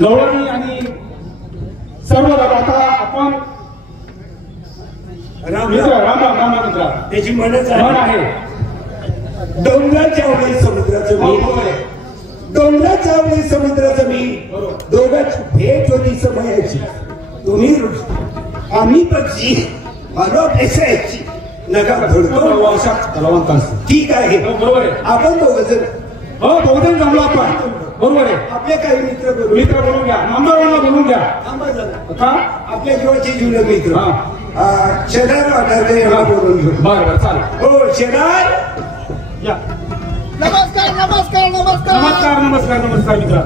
गवळणी आणि सर्व आता आपण राम मित्र त्याची म्हणच म्हण आहे डोंगराच्या आवळी समुद्राचं मी डोंगराच्या आवळी समुद्राचं मी दोघांची भेट होती समयाची तुम्ही आम्ही पक्षी मला पेशायची नका धडतो ठीक आहे बरोबर आहे आपण दोघ जण हो दोघं जमलो आपण बरोबर आहे आपले काही मित्र बोलून घ्या नंबर 1 बोलून घ्या का आपल्या जीवाचे जीवन मित्र शेजार वाटायला याला बोलून घेऊ बरं चालेल हो शेजार या नमस्कार नमस्कार नमस्कार नमस्कार नमस्कार नमस्कार मित्र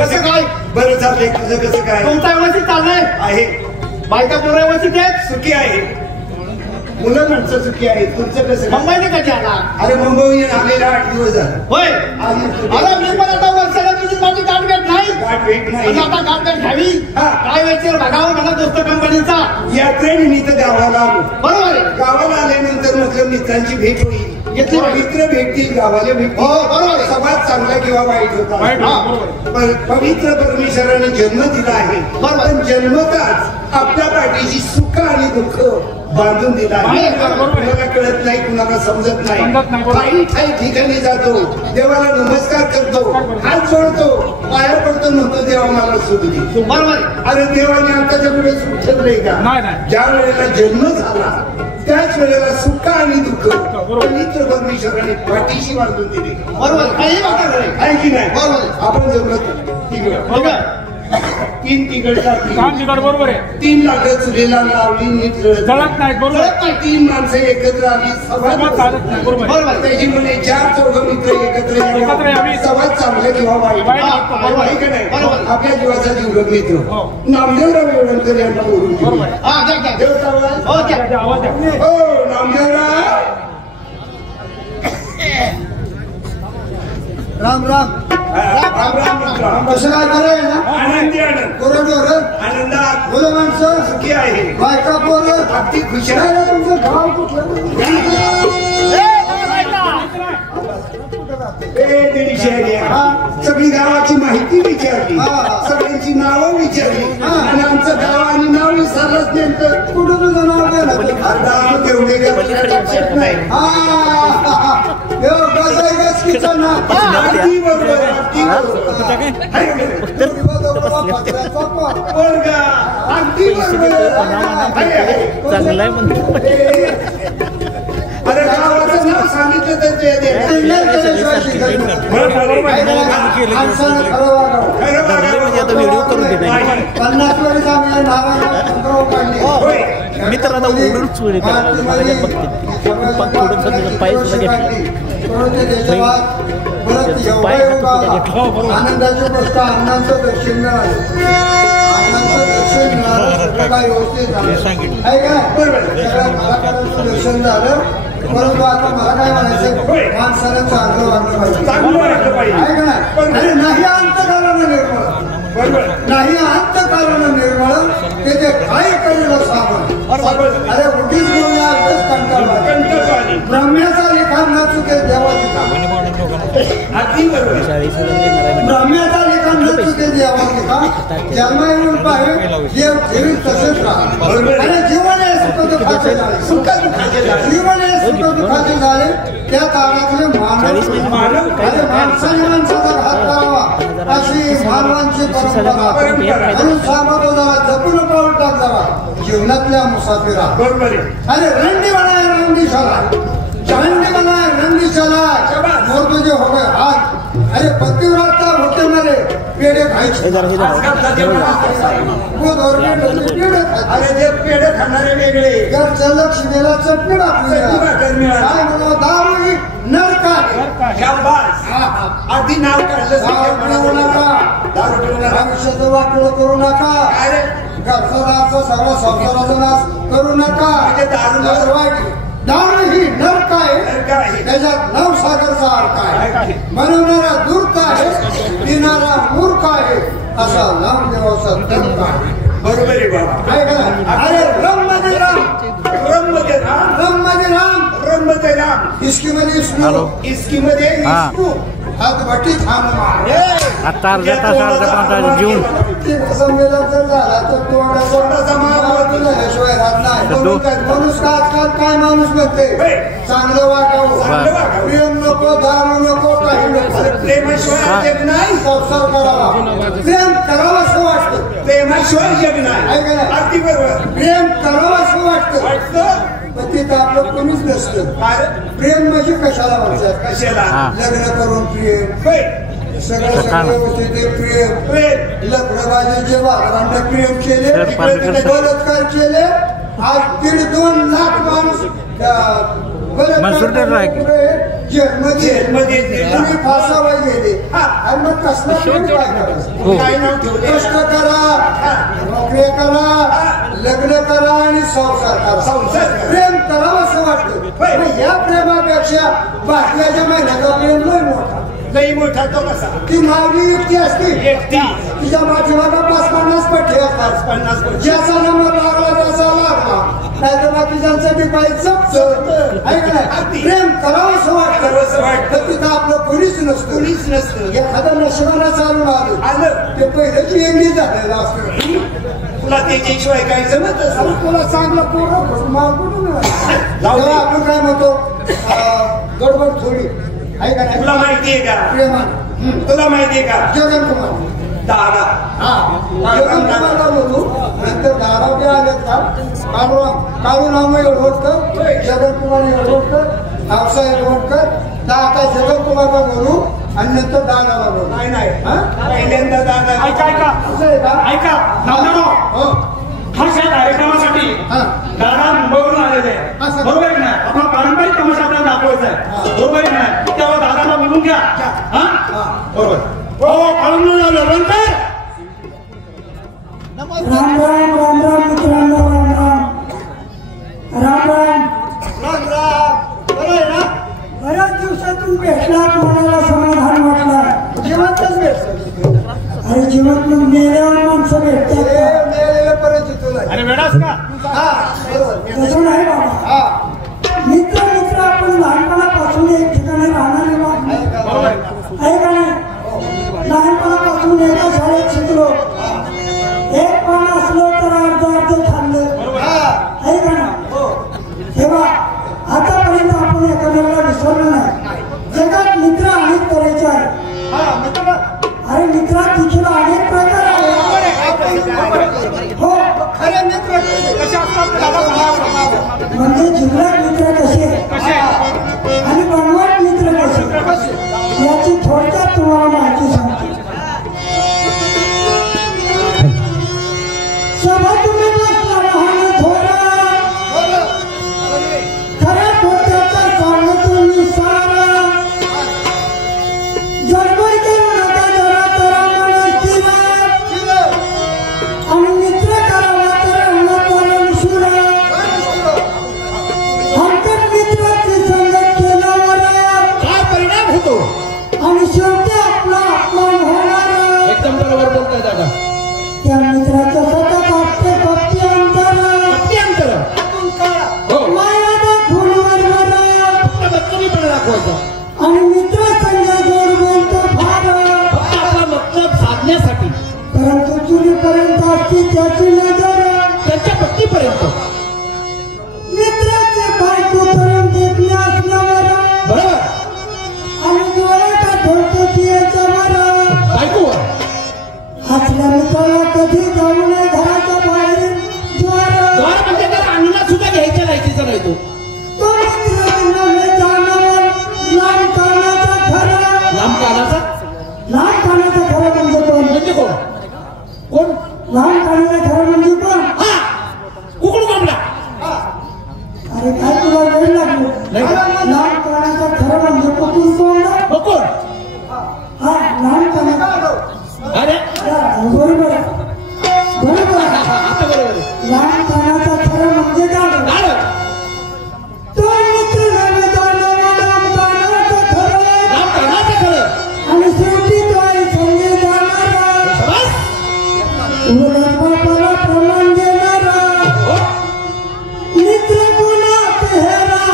कसं काय बरं चाललंय तुझं कसं काय तुमचा व्यवस्थित चाललंय आहे बायका पोरं व्यवस्थित आहेत सुखी आहे मुलं माणसं सुखी आहे तुमचं कसं काय? मुंबईने कधी आला अरे मुंबई आलेला 8 दिवस झाला होय अरे मी पण आता वर्षाला तुझी माझी गाठभेट नाही गाठ भेट नाही आणि आता गाठभेट घ्यावी हा. काय वेळेला बघावं मला दोस्त कंपनीचा यात्रेनिमित्त गावाला आलो बरोबर आहे गावाला आल्यानंतर म्हटलं मित्रांची भेट होईल घेतली पाहिजे. मित्र भेटतील गावाला भेटतील हो, बरोबर आहे. समाज चांगला किंवा वाईट होता वाईट हा. पण पवित्र परमेश्वराने जन्म दिला आहे बरोबर. पण जन्मताच आपल्या पाठीशी सुख आणि दुःख बांधून दिला आहे बरोबर आहे. कुणाला कळत नाही कुणाला समजत समजत नाही, नाही बरोबर. काही ठिकाणी जातो देवाला नमस्कार करतो हात जोडतो पाया पडतो म्हणतो देवा मला सुख दे बरोबर आहे. अरे देवाने आताच्या पुढे सुख ठेवलंय का नाही, नाही. ज्या वेळेला जन्म झाला त्याच वेळेला सुख आणि दुःख बरोबर. पवित्र परमेश्वराने पाठीशी बांधून दिली बरोबर आहे. काही वाटत नाही आहे की नाही बरोबर आहे. आपण जमलं तिकडं बरोबर आहे. 3 तिकड काम तिकड बरोबर आहे 3 लाकडं चुलीला लावली नीट जळत नाही बरोबर कळत नाही. 3 माणसं एकत्र आली संवाद साधत नाही बरोबर आहे. बरोबर आहे. त्याची म्हणे 4-4 मित्र एकत्र एकत्र यावी. समाज चांगलं किंवा वाईट वाईट हा, बरोबर आहे का नाही बरोबर. आपल्या जीवाचा जीवलग मित्र हो. नामदेवराव येवणकर यांना बोलून घेऊ. बरोबर आहे. हा द्या द्या. देव सावळा. हो द्या. द्या, आवाज द्या हो नामदेवराव राम राम राम राम कसं काय कराय ना आनंदी आनंद बरोबर आनंदात बोला माणसं सुखी आहे बायका पोरं अगदी खुशाल काय तुमचं गाव कुठलं सगळी गावाची माहिती विचारली सगळ्यांची नावं विचारली आणि आमचं गाव आणि नाव विसरलंच नेमकं कुठं तुझं नाव काय आता तेवढे लक्षात नाही अगदी बरोबर अगदी बरोबर अगदी चांगलं आहे म्हणतो अरे गावाचं नाव सांगितलं तर ते दे. व्हिडिओ करून दे मित्र आता उडून चोरी आनंदाची गोष्ट अन्नाचं दर्शन काय व्यवस्थित दर्शन झालं परंतु आता मला काय म्हणायचं माणसाला चांगलं वाटलं पाहिजे आहे का नाही नाही अंतकारण निर्मळ नाही अंतकारण निर्मळ ते काय करेल साबण अरे उगीच बोलूया कंटाळा ब्रह्म्याचा लिखाण न चुके देवाची काम ब्रह्म्याचा लिखाण न चुके देवाची काम जन्म येऊन पाहिजे देव ठेवी तसेच राहा आणि जीवन हे सुखदुःखाचे झाले जीवन हे सुखदुःखाचे झाले त्या काळातले मानव माणसाने माणसाचा हात करावा अशी मानवांची परंपरा म्हणून सांगतो जरा जपून पाऊल टाक जरा जीवनातल्या मुसाफिरा अरे रंडी बनाय रंडी चला चंडी बनाय रंडी चला मोर तुझे हो गए हाथ अरे पतिव्रता होते मेरे पेड़े खायचे अरे जे पेढे खाणारे वेगळे घरच्या लक्ष्मीला चटणी टाकली काय म्हणा दारू ही नरका आधी नाव पिऊ नका दारू पिऊ नका आयुष्याचं वाटलं करू नका अरे घरचा सर्व संसाराचा नाश करू नका दारू वाईट दारू ही नरक आहे त्याच्यात नवसागरचा अर्थ आहे बनवणारा दूर्त आहे पिणारा मूर्ख आहे असा नामदेवाचा तर्क आहे बरोबर आहे बाबा अरे ब्रह्मदे राम ब्रह्मदे राम ब्रह्मदे राम ब्रह्मदे राम इसकी मध्ये विष्णू इसकी मध्ये विष्णू हात भट्टी थांब आता अर्धा तास अर्धा 5 तास जेवून संमेलन जर झाला तर तोंडाचा महाभारत झाल्याशिवाय राहत नाही. माणूस का आजकाल काय माणूस म्हणते चांगलं वागावं, प्रेम नको, दारू नको, काही नको, प्रेमाशिवाय जग नाही, संसार करावा, प्रेम करावं असं वाटतं, प्रेमाशिवाय जग नाही. ऐका ना, अगदी बरोबर. प्रेम करावं असं वाटतं पण तिथं आपलं कोणीच नसतं. प्रेम म्हणजे कशाला म्हणतात, कशाला लग्न करून प्रेम, सगळं सगळं व्यवस्थित प्रेम, लग्नबाजी जे वाघरांना प्रेम केले, बलात्कार केले, आज 1.5-2 लाख माणूस जेलमध्ये तुम्ही फासावर गेले आणि मग कसला काय नाव ठेवले, कष्ट करा, नोकरी करा, लग्न करा आणि संसार करा, प्रेम करावं असं वाटतं. या प्रेमापेक्षा बाटल्याच्या महिन्याचा प्रेम लय मोठा, लई मोठा तो कसा, ती मागणी युक्ती असते, एकटी तिच्या पाठीमागा 50-50 पट्टे असतात, 50 पट्टे. ज्याचा नंबर लागला त्याचा लागला, नाही तर बाकीच्यांसाठी पाहिजे प्रेम करावं असं वाटतं. तिथं आपलं कोणीच नसतं, एखादं नशिबाला चालून आलं ते पहिलं जी एंगली झालेलं असतं. तुला त्याच्याशिवाय काय जमत असं, तुला चांगलं पोरं मागून आपण काय म्हणतो गडबड थोडी आहे का नाही. तुला माहितीये का प्रेमान, तुला माहितीये का जगन कुमार दादा, जगन कुमारला बोलू, नंतर दादा जे आलेत का काढून आम्ही एवढवटकर, जगन कुमार एवढवटकर, भावसाहेब एवढवटकर, आता जगन कुमारला बोलू आणि नंतर दादाला बोलू. नाही पहिल्यांदा दादा. ऐका नामदेव, हर्ष या कार्यक्रमासाठी दादा मुंबईवरून आलेले आहे, बरोबर आहे ना. आपला पारंपरिक तमाशा आपल्याला दाखवायचा आहे, बरोबर आहे ना. तेव्हा दादाला बोलून घ्या. बरोबर हो, पाळून झालं नंतर. राम राम राम राम मित्रांनो, राम राम राम राम राम. बरं आहे ना, बऱ्याच दिवसातून भेटलात, मनाला समाधान वाटलं. जिवंतच भेटतो. अरे जीवन मेल्यावर माणसं भेटतात का? मिळालेलं परिचित तुला. अरे वेळास का तसं नाही बाबा. मित्र मित्र आपण लहानपणापासून एक ठिकाणी राहणारे लोक आहे का नाही. लहानपणापासून एका शाळेत शिकलो, एक पान असलो तर अर्ध थांबलं आहे का नाही. तेव्हा आतापर्यंत आपण एखाद्याला विसरलो नाही. जगात मित्र अनेक तऱ्हेचे आहेत. अरे मित्रात देखील अनेक प्रकार आहेत. हो, खरे मित्र म्हणजे जिल्ह्यात मित्र कसे आणि बनवट मित्र कसे याची थोडक्यात तुम्हाला माहिती सांगतो. सभा तुम्ही बसला लहान थोडा, खऱ्या खोट्याचा सांगतो मी सारा, गडबड करू नका जरा तरा मनस्थिरा, आणि मित्र करावा तर अंगण शिरा, हलकट मित्राची संगत केल्यावर काय परिणाम होतो आणि शेवटी आपला अपमान होणार. एकदम बरोबर बोलतोय दादा. त्या मित्राच्या सतत आपटे पप्पी अंतर मायाचा फुलवर बच्चनीपणा दाखवायचा आणि मित्र संजय जोड बोलतो फार, फक्त आपला मतलब साधण्यासाठी, परंतु चुलीपर्यंत असते त्याची नजर त्यांच्या पत्नीपर्यंत. मित्राचे बायको करून देखणे असल्यावर बरोबर, आणि डोळे का ठेवतो ती याच्यावर. बायकोवर असल्या मित्राला कधी जाऊ नये घराच्या बाहेर द्वार. द्वार म्हणजे त्याला अंगणात सुद्धा घ्यायच्या लायकीचा नाही तो. तो मित्र नव्हे जाणवर लांब कानाचा खरा. लांब कानाचा, लहान कानाचा खरं म्हणजे कोण? म्हणजे कोण कोण लहान कानाचा खरं म्हणजे कोण? हा, कुकुड कोंबडा. अरे काय तुला वेळ लागलो. लहान कानाचा खरं म्हणजे कुठून कोण? कोण हा, लहान कानाचा. अरे बरोबर आहे, बरोबर आहे. आता बरोबर आहे. लहान कानाचा खरं म्हणजे काय? तो मित्र नव्हे जाणवा लांब कानाचं खरं, लांब कानाचं खरं, आणि शेवटी तो आई संगे जाणारा, उलट बापाला प्रमाण देणारा. मित्र गुणात हेरा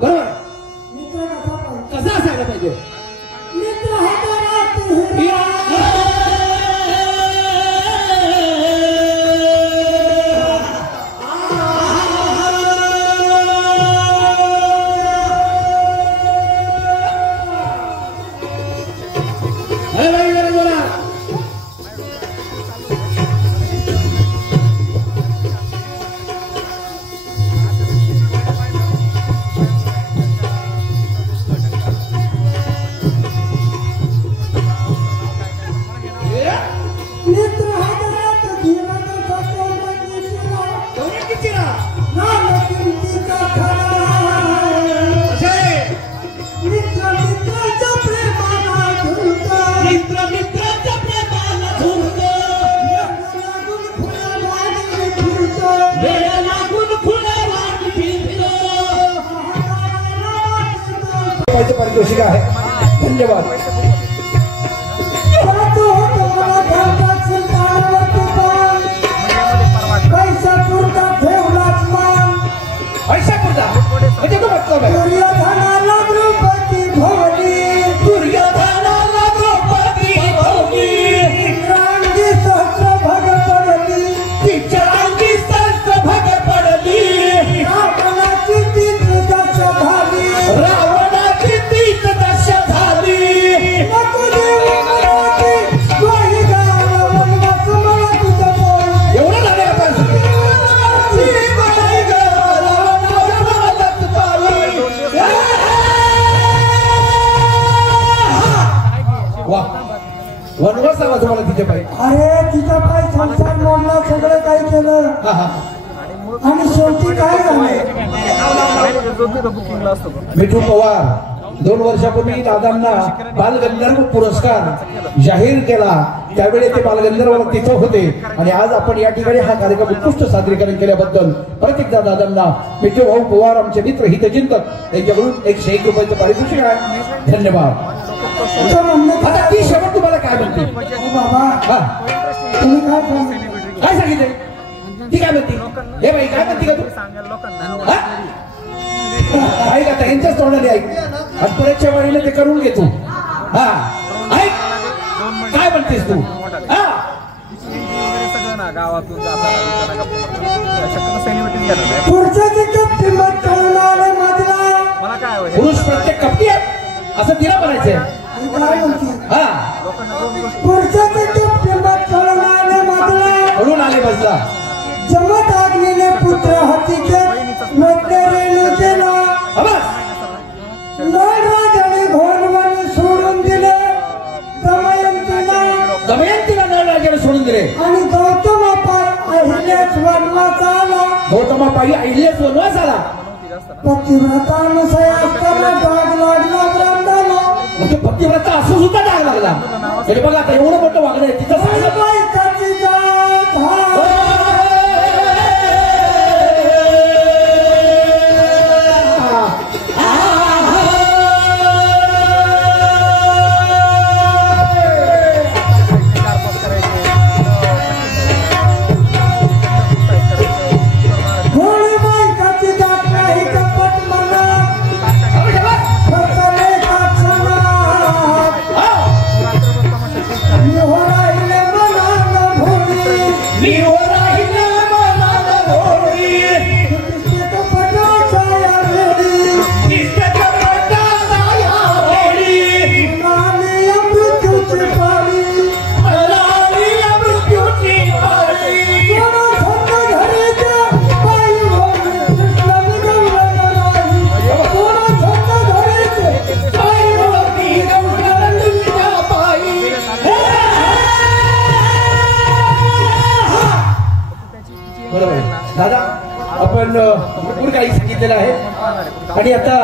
बरोबर मित्र कसा पाहिजे कसा असायला पाहिजे मित्र हाताळात हिरा पारितोषिक आहे धन्यवाद पैसा पुरता ठेवलाच मान पैसा पुरता म्हणजे तो मतलब आहे दुर्योधनाला द्रौपदी भवली दुर्योधनाला द्रौपदी भवली इंद्रांगी सहस्र भग पडली तिच्या अंगी सहस्र भग पडली रावणाची तीच दश झाली रावणाची तीच दश झाली नकुदेव मनाची स्वाही गाव वनवास मला तुझं बोल एवढं झालं का वा वनवास आला तुम्हाला तिच्या पायी अरे तिचा पाय संसार मोडला सगळं काही केलं हा हा आणि शेवटी काय झालं मिठू पवार 2 वर्षापूर्वी दादांना बालगंधर्व पुरस्कार जाहीर केला त्यावेळी ते बालगंधर्व तिथं होते आणि आज आपण या ठिकाणी हा कार्यक्रम उत्कृष्ट सादरीकरण केल्याबद्दल परत एकदा दादांना मिठू भाऊ पवार आमचे मित्र हितचिंतक यांच्याकडून 101 रुपयाचं पारितोषिक आहे धन्यवाद आता ती शेवट तुम्हाला काय म्हणते बाबा हा तुम्ही काय सांगितलं काय सांगितले ती काय म्हणते हे बाई काय म्हणते का तू ऐक आता यांच्याच तोंडाने ऐक आणि परतच्या वारीने ते करून घेतो हा ऐक काय म्हणतेस तू हा पुढच्या किंमत करून आले मधला पुरुष प्रत्येक कपटी आहे असं तिला म्हणायचंय काय म्हणते हा पुढच्या किंमत करून आले मधला म्हणून आले बसला जमत अग्नीने पुत्र हतीचे मधले रेणू केला नळराजाने घोरवाने सोडून दिले दमयंतीला नळराजाने सोडून दिले आणि गौतमापाई अहिल्यास वनवास आला गौतमापाई अहिल्यास वनवास आला पतिव्रतानुसार असताना डाग लागला ब्रह्माला म्हणजे पतिव्रता असं सुद्धा डाग लागला म्हणजे बघा आता एवढं मोठं वागणं आहे तिथं बायकाची जात हा दादा आपण भरपूर काही सांगितलेलं आहे आणि आता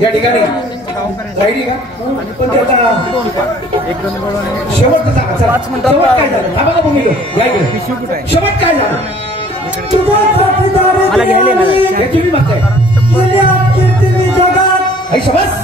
या ठिकाणी राहिली का पण ते आता शेवट काय झालं थांबा का बघितलं शेवट काय झालं तुझ्या तुम्ही म्हणताय जगात शबास